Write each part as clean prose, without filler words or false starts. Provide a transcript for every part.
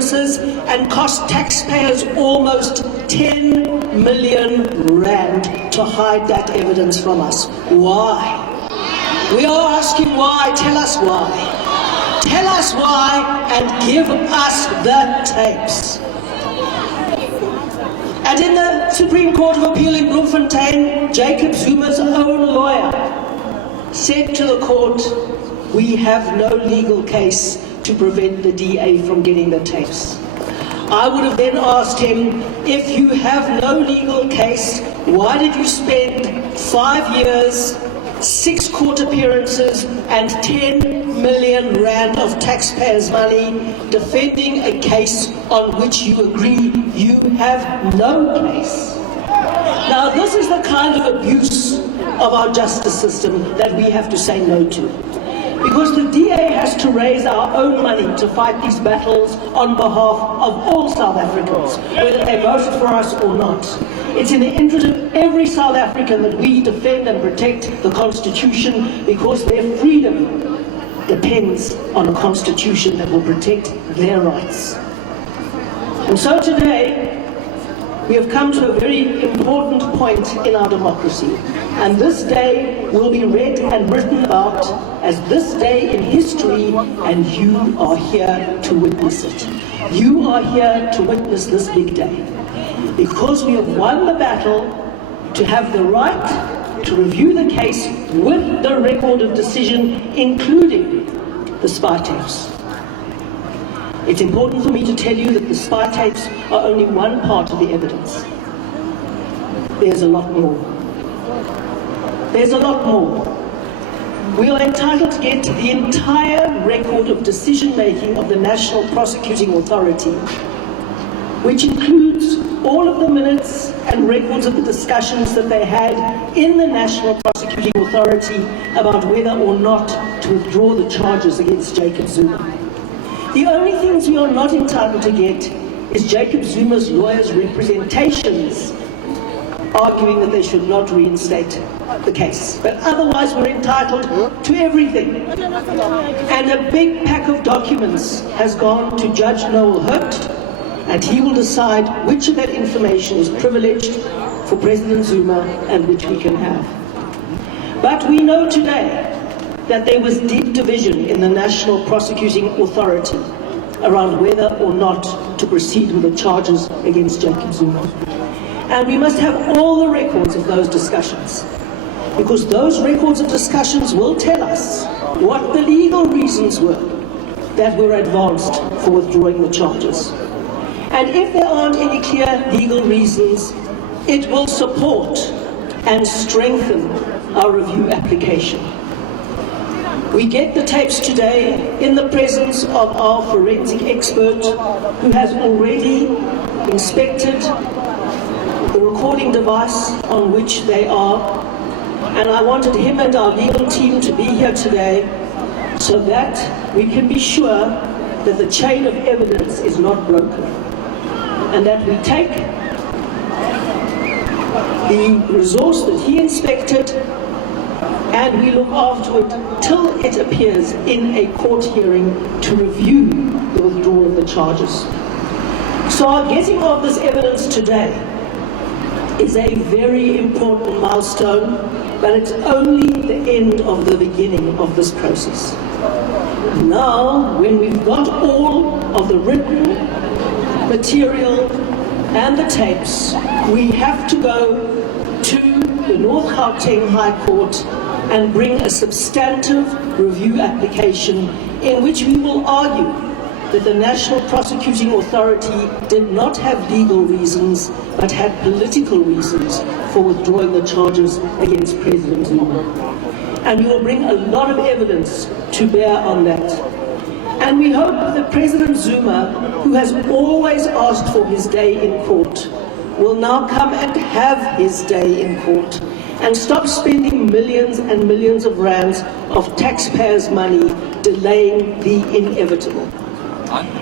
appearances and cost taxpayers almost 10 million rand to hide that evidence from us. Why? We are asking why. Tell us why. Tell us why and give us the tapes. And in the Supreme Court of Appeal in Bloemfontein, Jacob Zuma's own lawyer said to the court, we have no legal case to prevent the DA from getting the tapes. I would have then asked him, if you have no legal case, why did you spend 5 years, 6 court appearances and 10 million rand of taxpayers' money defending a case on which you agree you have no case? Now, this is the kind of abuse of our justice system that we have to say no to. Because the DA has to raise our own money to fight these battles on behalf of all South Africans, whether they voted for us or not. It's in the interest of every South African that we defend and protect the Constitution, because their freedom depends on a Constitution that will protect their rights. And so today, we have come to a very important point in our democracy. And this day will be read and written about as this day in history, and you are here to witness it. You are here to witness this big day. Because we have won the battle to have the right to review the case with the record of decision, including the spy tapes. It's important for me to tell you that the spy tapes are only one part of the evidence. There's a lot more. There's a lot more. We are entitled to get the entire record of decision-making of the National Prosecuting Authority, which includes all of the minutes and records of the discussions that they had in the National Prosecuting Authority about whether or not to withdraw the charges against Jacob Zuma. The only things we are not entitled to get is Jacob Zuma's lawyers' representations arguing that they should not reinstate the case. But otherwise we're entitled to everything. And a big pack of documents has gone to Judge Noel Hurt, and he will decide which of that information is privileged for President Zuma and which we can have. But we know today that there was deep division in the National Prosecuting Authority around whether or not to proceed with the charges against Jacob Zuma. And we must have all the records of those discussions, because those records of discussions will tell us what the legal reasons were that were advanced for withdrawing the charges. And if there aren't any clear legal reasons, it will support and strengthen our review application. We get the tapes today in the presence of our forensic expert, who has already inspected the recording device on which they are. And I wanted him and our legal team to be here today so that we can be sure that the chain of evidence is not broken, and that we take the resource that he inspected and we look after it till it appears in a court hearing to review the withdrawal of the charges. So our getting of this evidence today is a very important milestone, but it's only the end of the beginning of this process. Now, when we've got all of the written material and the tapes, we have to go to the North Gauteng High Court and bring a substantive review application in which we will argue that the National Prosecuting Authority did not have legal reasons, but had political reasons for withdrawing the charges against President Zuma. And we will bring a lot of evidence to bear on that. And we hope that President Zuma, who has always asked for his day in court, will now come and have his day in court and stop spending millions and millions of rands of taxpayers' money delaying the inevitable.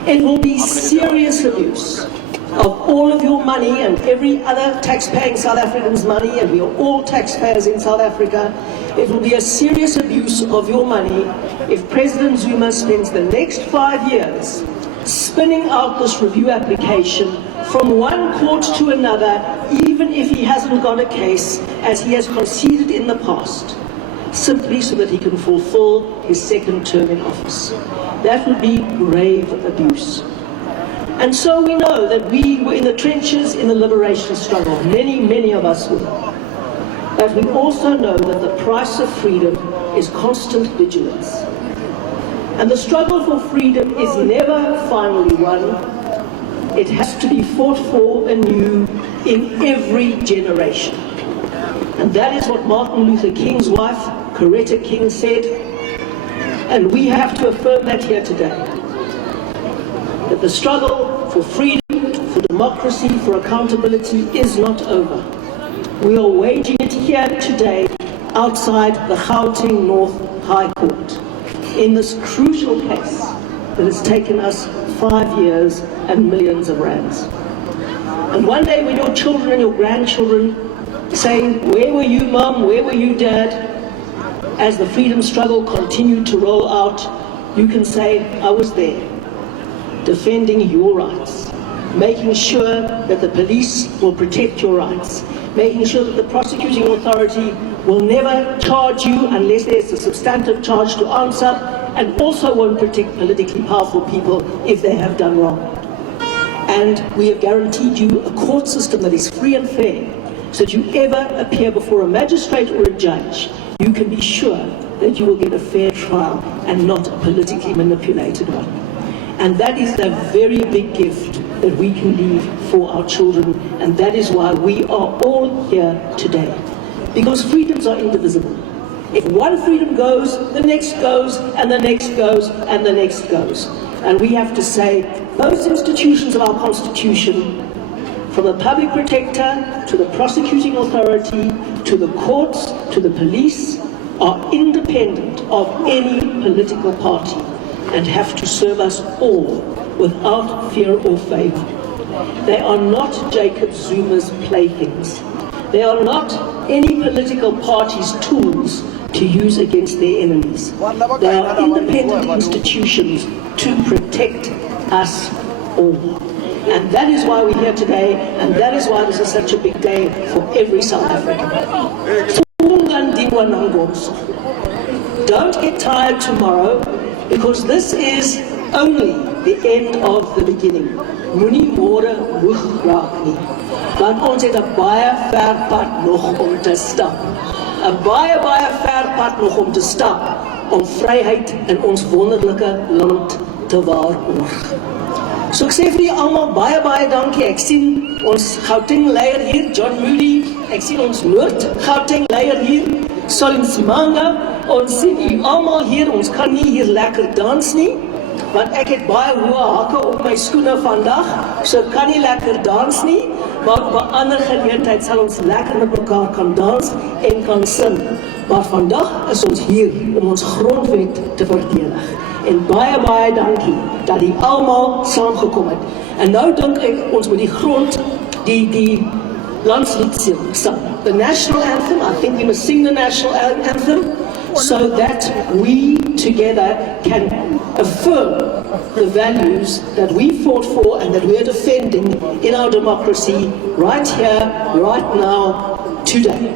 It will be serious abuse of all of your money and every other tax-paying South African's money, and we are all taxpayers in South Africa. It will be a serious abuse of your money if President Zuma spends the next 5 years spinning out this review application from one court to another, even if he hasn't got a case, as he has conceded in the past, simply so that he can fulfill his second term in office. That would be grave abuse. And so we know that we were in the trenches in the liberation struggle. Many of us were. But we also know that the price of freedom is constant vigilance. And the struggle for freedom is never finally won. It has to be fought for anew in every generation. And that is what Martin Luther King's wife, Coretta King, said. And we have to affirm that here today. That the struggle for freedom, for democracy, for accountability is not over. We are waging it here today outside the Gauteng North High Court in this crucial case that has taken us 5 years and millions of rands. And one day when your children and your grandchildren say, "Where were you, Mom? Where were you, Dad?" as the freedom struggle continued to roll out, you can say, "I was there, defending your rights, making sure that the police will protect your rights, making sure that the prosecuting authority will never charge you unless there's a substantive charge to answer, and also won't protect politically powerful people if they have done wrong. And we have guaranteed you a court system that is free and fair, so that you ever appear before a magistrate or a judge, you can be sure that you will get a fair trial and not a politically manipulated one." And that is a very big gift that we can leave for our children, and that is why we are all here today. Because freedoms are indivisible. If one freedom goes, the next goes, and the next goes, and the next goes. And we have to say, those institutions of our Constitution, from the public protector, to the prosecuting authority, to the courts, to the police, are independent of any political party, and have to serve us all without fear or favor. They are not Jacob Zuma's playthings. They are not any political party's tools to use against their enemies. They are independent institutions to protect us all. And that is why we're here today, and that is why this is such a big day for every South African. Don't get tired tomorrow, because this is only the end of the beginning. Moenie môre moeg raak nie, want ons het 'n baie ver pad nog om te stap. 'n baie ver pad nog om te stap om vryheid in ons wonderlike land te waarborg. So ek sê vir julle almal baie dankie. Ek sien ons Gauteng leier hier, John Moody. Ek sien ons Noord Gauteng leier hier, Solin Simanga. Ons sien julle almal hier. Ons kan nie hier lekker dans nie, want ek het baie hoë hakke op my skoene vandag, so ek kan nie lekker dans nie, maar op 'n ander geleentheid sal ons lekker met mekaar kan dans en kan sing. Maar vandag is ons hier om ons grondwet te verdedig. En baie dankie dat die almal saamgekom het. En nou dink ek ons moet die grond, die landslied sing. The national anthem, I think we must sing the national anthem, so that we together can affirm the values that we fought for and that we are defending in our democracy right here, right now, today.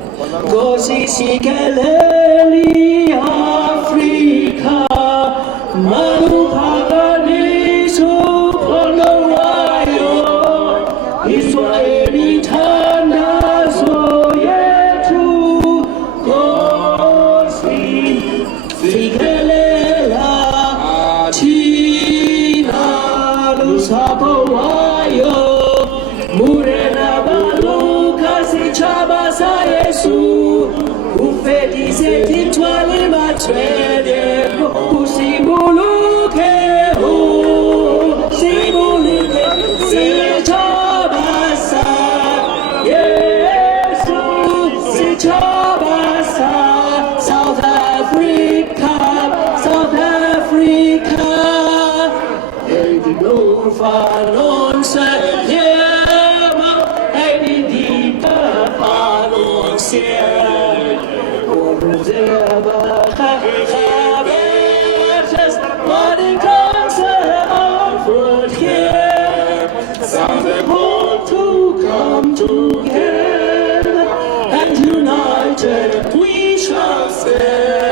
Nkosi sikeleli Afrika, maluphakaniso khono wayo, Israeli thandazo yethu, Nkosi sikelela thina lusapho wayo, murena baluka sitshaba sa Yesu, ufedise tithwale mathwele, usibuluke sibuluke sitshaba sa Yesu, sitshaba sa South Africa, South Africa. Hey, die Noor van ons lewe, hey, die diepe van ons seer, ons ewige gebeurtenis, maar die kanse antwoord come together, and united we shall stand.